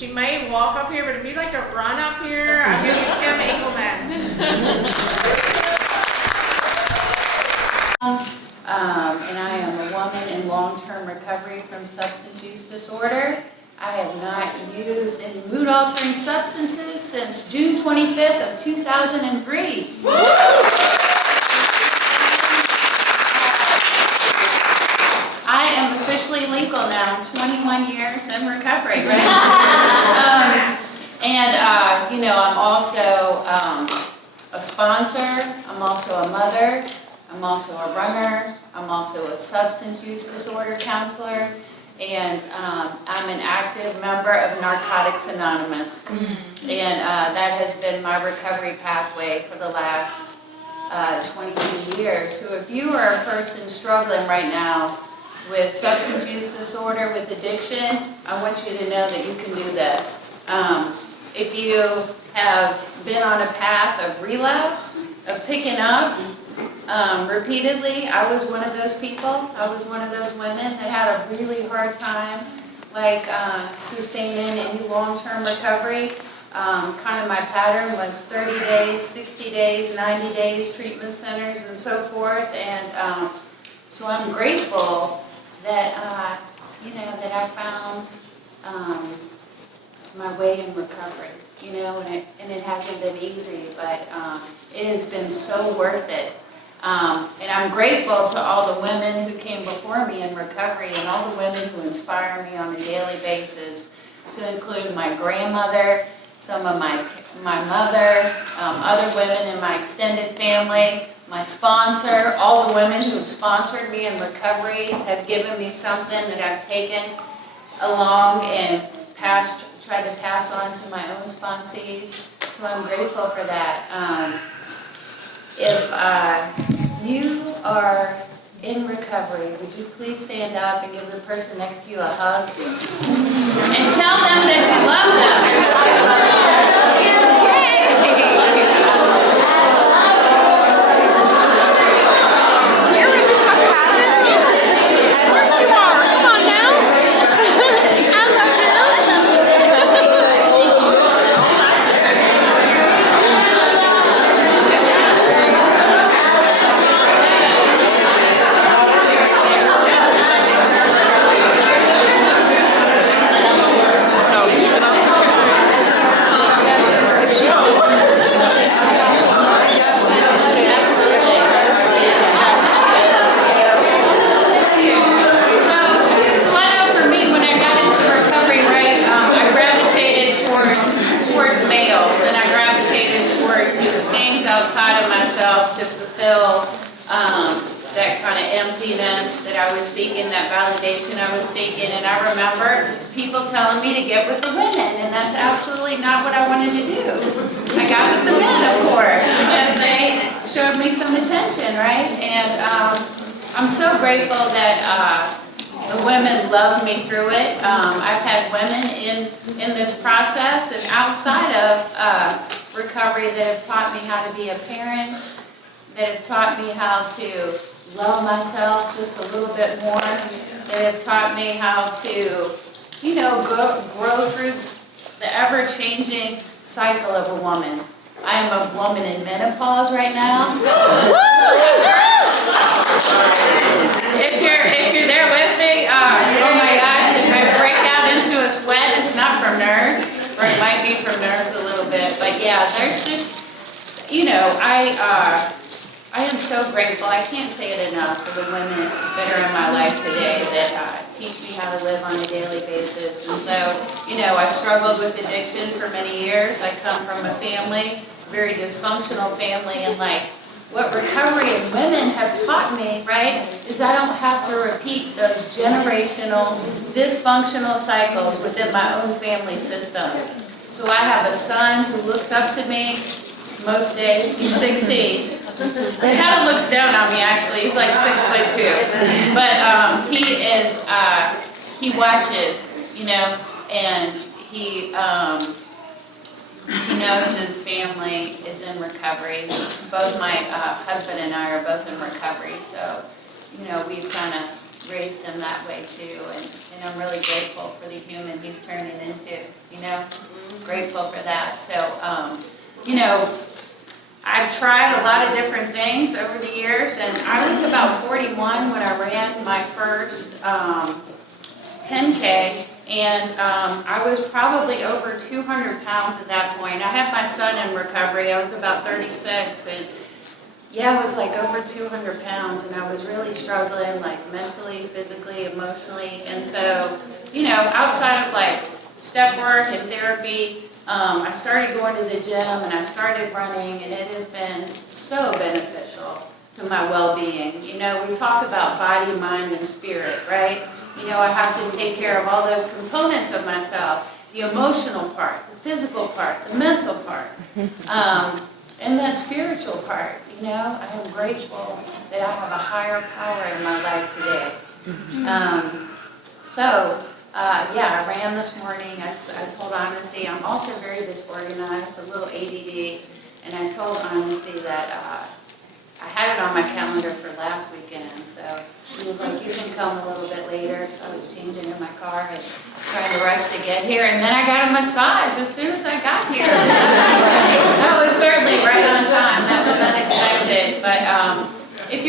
She might walk up here, but if you'd like to run up here, I'll give you Kim Engleman. And I am a woman in long-term recovery from substance use disorder. I have not used any mood-altering substances since June 25th of 2003. I am officially legal now, 21 years in recovery, right? You know, I'm also a sponsor, I'm also a mother, I'm also a runner, I'm also a substance use disorder counselor, and I'm an active member of Narcotics Anonymous. And that has been my recovery pathway for the last 22 years. So if you are a person struggling right now with substance use disorder, with addiction, I want you to know that you can do this. If you have been on a path of relapse, of picking up repeatedly, I was one of those people. I was one of those women that had a really hard time sustaining any long-term recovery. Kind of my pattern was 30 days, 60 days, 90 days, treatment centers and so forth. And so I'm grateful that, you know, that I found my way in recovery, you know, and it hasn't been easy, but it has been so worth it. And I'm grateful to all the women who came before me in recovery and all the women who inspire me on a daily basis, to include my grandmother, some of my mother, other women in my extended family, my sponsor, all the women who have sponsored me in recovery have given me something that I've taken along and tried to pass on to my own sponsees. So I'm grateful for that. If you are in recovery, would you please stand up and give the person next to you a hug and tell them that you love them. Outside of myself to fulfill that kind of emptiness that I was seeking, that validation I was seeking. And I remember people telling me to get with the women, and that's absolutely not what I wanted to do. I got with the men, of course, because they showed me some attention, right? And I'm so grateful that the women loved me through it. I've had women in this process and outside of recovery that have taught me how to be a parent, that have taught me how to love myself just a little bit more, that have taught me how to, you know, grow through the ever-changing cycle of a woman. I am a woman in menopause right now. If you're there with me, oh my gosh, if I break out into a sweat, it's not from nerves, or it might be from nerves a little bit, but yeah, there's just, you know, I am so grateful. I can't say it enough for the women that are in my life today that teach me how to live on a daily basis. And so, you know, I struggled with addiction for many years. I come from a family, very dysfunctional family, and like what recovery and women have taught me, right, is I don't have to repeat those generational dysfunctional cycles within my own family system. So I have a son who looks up to me most days. He's 16. He kind of looks down on me, actually. He's like 6'2". But he watches, you know, and he knows his family is in recovery. Both my husband and I are both in recovery, so, you know, we've kind of raised him that way too, and I'm really grateful for the human he's turning into, you know, grateful for that. So, you know, I've tried a lot of different things over the years, and I was about 41 when I ran my first 10K, and I was probably over 200 pounds at that point. I had my son in recovery. I was about 36, and yeah, I was like over 200 pounds, and I was really struggling, like mentally, physically, emotionally. And so, you know, outside of like step work and therapy, I started going to the gym and I started running, and it has been so beneficial to my well-being. You know, we talk about body, mind, and spirit, right? You know, I have to take care of all those components of myself, the emotional part, the physical part, the mental part, and that spiritual part. You know, I am grateful that I have a higher power in my life today. Yeah, I ran this morning. I told Honesty, I'm also very disorganized, a little ADD, and I told Honesty that I had it on my calendar for last weekend, so she was like, you can come a little bit later. So I was changing in my car and trying to rush to get here, and then I got a massage as soon as I got here. That was certainly right on time. That was unexpected. But if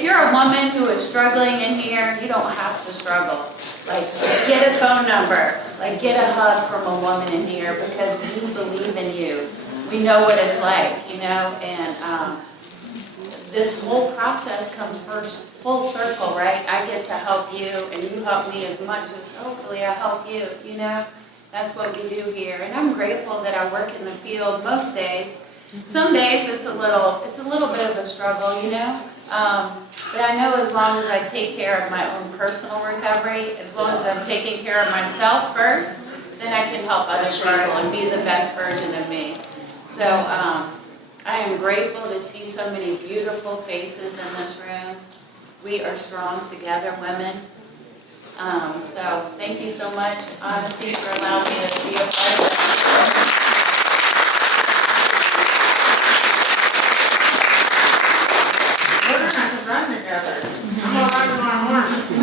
you're a woman who is struggling in here, you don't have to struggle. Like, get a phone number, like get a hug from a woman in here, because we believe in you. We know what it's like, you know, and this whole process comes first full circle, right? I get to help you, and you help me as much as hopefully I help you, you know? That's what we do here, and I'm grateful that I work in the field most days. Some days it's a little bit of a struggle, you know? But I know as long as I take care of my own personal recovery, as long as I'm taking care of myself first, then I can help other people and be the best version of me. So I am grateful to see so many beautiful faces in this room. We are strong together, women. So thank you so much, Honesty, for allowing me to be a part of this.